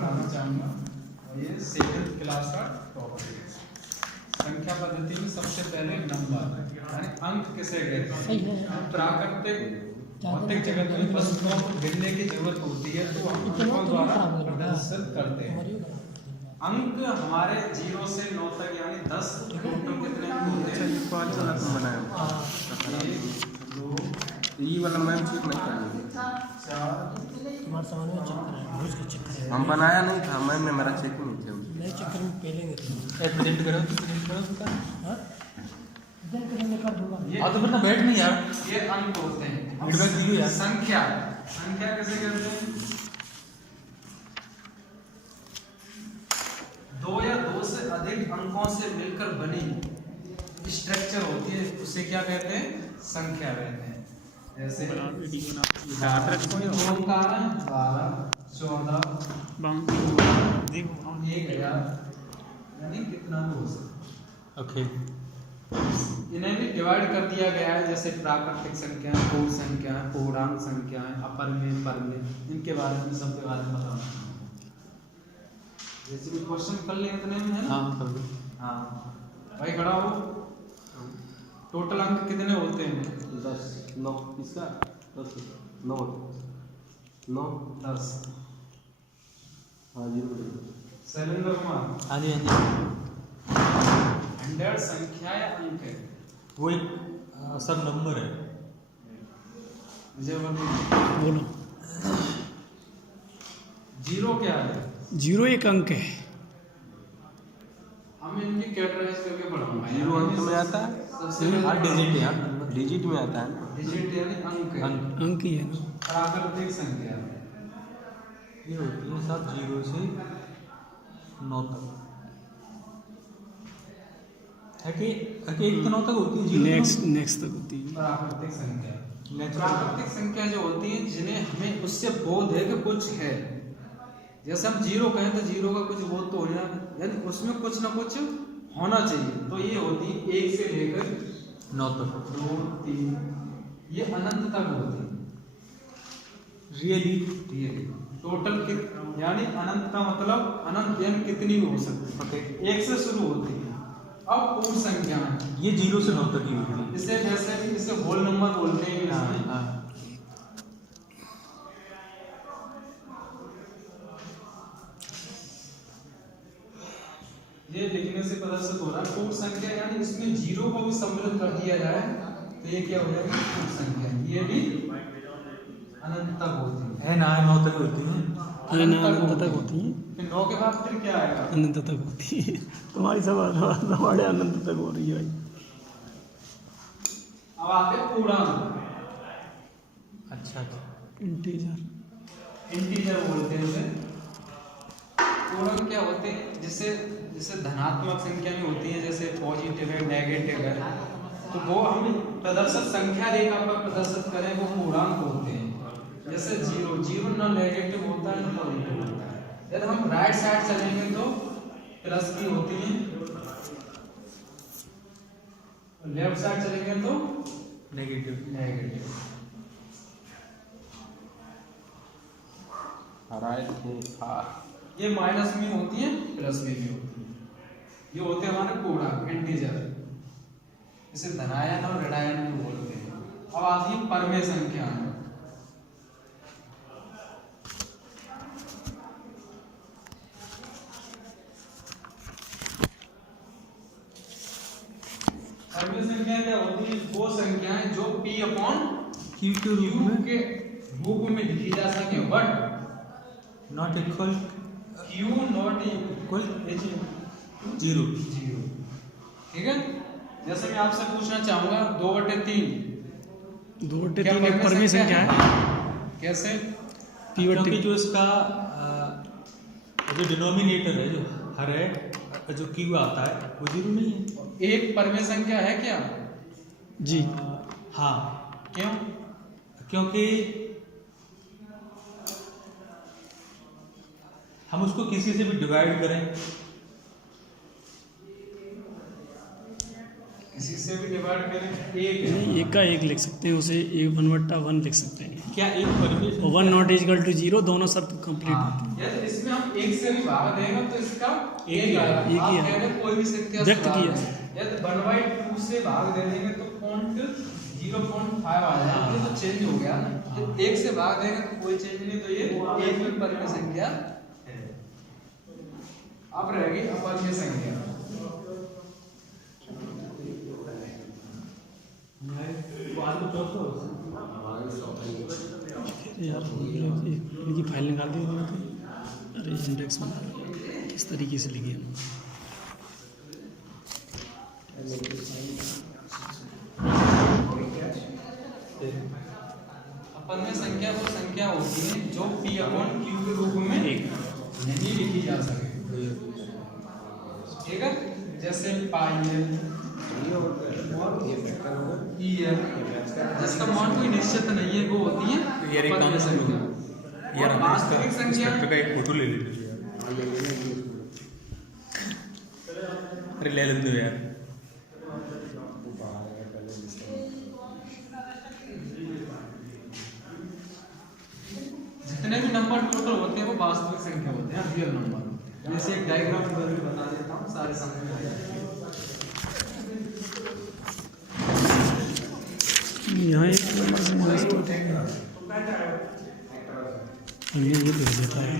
पढ़ाना चाहूँगा और ये 7th क्लास का टॉपिक है। संख्या पद्धति में सबसे पहले नंबर यानी अंक किसे कहते हैं। प्राकृतिक भौतिक जगत में वस्तुओं को गिनने की जरूरत होती है तो हम अंकों द्वारा प्रदर्शित करते हैं। अंक हमारे 0 से 9 तक यानी 10 टोटल कितने अंक होते हैं। कौन सा रकम बनाया 1 2 ये वाला मैम चेक नहीं करनी 4 हम बनाया नहीं था मैम ने मेरा चेक नहीं किया नए चक्कर में पहले नहीं प्रेजेंट करो उसका। हाँ कर दूंगा। तो फिर ना बैठ नहीं यार। ये अंक होते हैं। फीडबैक दीजिए यार। संख्या कैसे कहते हैं। 2 या 2 से अधिक अंकों से मिलकर बनी स्ट्रक्चर होती है उसे क्या कहते हैं, संख्या कहते हैं। जैसे ओंकार 12 14 1000 यानी कितना भी हो सकता। ओके इन्हें भी डिवाइड कर दिया गया है जैसे प्राकृतिक संख्या, पूर्ण संख्या, पूर्णांक संख्या, अपरमेय, परमेय, इनके बारे में सबके बारे में बताना। जैसे भी क्वेश्चन कर लें इतने में है ना। हाँ कर दो। हाँ भाई खड़ा हो। टोटल अंक कितने होते हैं। 10 9 इसका 10 9 9 10। हाँ जी शैलेंद्र कुमार हाँ जी हाँ जी 100 संख्या या अंक है। वो एक सब नंबर है। विजय बोलो। 0 क्या है। 0 एक अंक है। हम इनकी कैटेगराइज करके पढ़ाऊंगा। 0 अंक में आता है सबसे हाँ डिजिट है यार। डिजिट में आता है ना। डिजिट यानी अंक है। अंक ही है ना। प्राकृतिक संख्या ये होती है सब 0 से 9 तक है कि 1 से 9 तक होती है। 0 नेक्स्ट तक होती है। प्राकृतिक संख्या। प्राकृतिक संख्या जो होती है जिन्हें हमें उससे बोध है कि कुछ है। जैसे हम 0 कहें तो 0 का कुछ बोध तो होना यानी उसमें कुछ ना कुछ होना चाहिए। तो ये होती है 1 से लेकर 9 तक 2 3 ये अनंत तक होती है। रियली टोटल यानी अनंत का मतलब अनंत यानी कितनी भी हो सकती है। 1 से शुरू होती है। अब पूर्ण संख्या है ये 0 से 9 तक ही होती है। इसे जैसे भी इसे होल नंबर बोलते हैं इसमें। हाँ ये लिखने से प्रदर्शित हो रहा है पूर्ण संख्या यानी इसमें 0 को भी सम्मिलित कर दिया जाए तो ये क्या हो जाएगा पूर्ण संख्या। ये भी अनंत तक होती है ना 9 तक होती है। अरे ना अनंत तक होती है। फिर 9 के बाद फिर क्या आएगा। अनंत तक होती है। तुम्हारी सवाल हमारे अनंत तक हो रही है भाई। अब आते हैं पूर्णांक। अच्छा इंटीजर बोलते हैं उसे। पूर्णांक क्या होते हैं जिसे धनात्मक संख्या में होती है जैसे पॉजिटिव है नेगेटिव है तो वो हम प्रदर्शित संख्या रेखा पर प्रदर्शित करें वो पूर्णांक होते हैं। जैसे 0 ना नेगेटिव होता है ना पॉजिटिव होता है। यदि हम राइट साइड चलेंगे तो प्लस की होती है, लेफ्ट साइड चलेंगे तो नेगेटिव। ये माइनस में होती है प्लस में भी होती है। ये होते हैं हमारे पूर्णांक इंटीजर। इसे धनायन और ऋणायन भी बोलते हैं। अब आती है परमेय संख्या। परमेय संख्या क्या होती है वो संख्याएं जो P/Q के रूप में लिखी जा सके but not equal Q not equal 0। ठीक है। जैसे मैं आपसे पूछना चाहूंगा 2/3 2/3 एक परमेय संख्या है। कैसे। क्योंकि जो इसका जो डिनोमिनेटर है जो हर है जो Q आता है वो 0 नहीं है। एक परमेय संख्या है क्या। जी हाँ क्यों। क्योंकि हम उसको किसी से भी डिवाइड करें किसी से भी डिवाइड करें एक नहीं एक का एक लिख सकते हैं उसे 1/1 लिख सकते हैं। क्या एक परिमेय संख्या 1 नॉट इक्वल टू 0 दोनों शर्त कंप्लीट होती हाँ, यदि इसमें हम एक से भी भाग देंगे तो इसका एक ही आएगा। एक ही आप है। कह रहे कोई भी संख्या व्यक्त से भाग किया। दें। यदि 1/2 से भाग दे देंगे तो पॉइंट 0.5 आ जाएगा, ये तो चेंज हो गया ना। जब एक से भाग देंगे तो कोई चेंज नहीं, तो ये एक ही परिमेय संख्या है। अब रहेगी अपरिमेय संख्या। है यार। इनकी फाइल निकाल दी उन्होंने तो। अरे इंडेक्स में किस तरीके से लिखी है। अपरिमेय संख्या वो संख्या होती है जो P/Q के रूप में नहीं लिखी जा सके। ठीक है, जैसे पाई है, ई है, जिसका मान कोई निश्चित नहीं है, वो होती है यार एक काम अपरिमेय संख्या। यार और वास्तविक संख्या इंस्पेक्टर का एक फोटो ले लेते यार। अरे ले लेते हो यार। जितने भी नंबर टोटल होते हैं वो वास्तविक संख्या होते हैं, रियल नंबर। जैसे एक डायग्राम बता देता हूँ, सारे समझ में आ जाएंगे। यहाँ एक नंबर से माइनस 2 ये लिख देता है।